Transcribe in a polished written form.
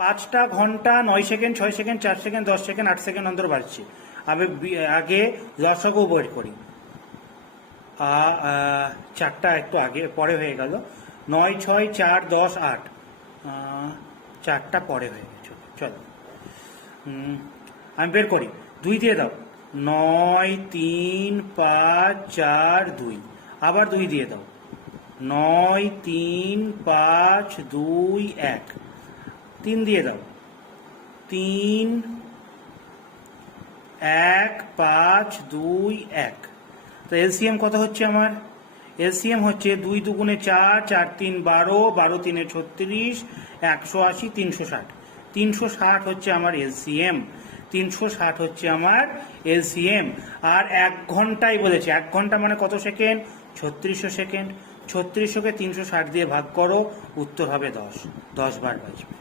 5টা ঘন্টা 9 second 6 second 4 second 10 second 8 second অন্তর বাড়ছে। আগে লসাগু বের করি। 4টা একটু আগে পরে হয়ে গেল। 9 6 4 10 8, 4টা পরে হয়ে গেছে। চলো আমি বের করি। 2 দিয়ে দাও। 9 3 5 4 2, আবার 2 দিয়ে দাও। 9 3 5 2 1, 3 দিয়ে দাও। 3 1 5 2 1। তো এলসিএম কত হচ্ছে আমার? এলসিএম হচ্ছে 2 দুগুণে 4, 4 3 12, 12 3 36, 180, 360। 360 হচ্ছে আমার এলসিএম। 360 হচ্ছে আমার এলসিএম। আর 1 ঘন্টায় বলেছে। 1 ঘন্টা মানে কত সেকেন্ড? 3600 সেকেন্ড। 3600কে 360 দিয়ে ভাগ করো, উত্তর হবে 10। 10 বার বাজবে।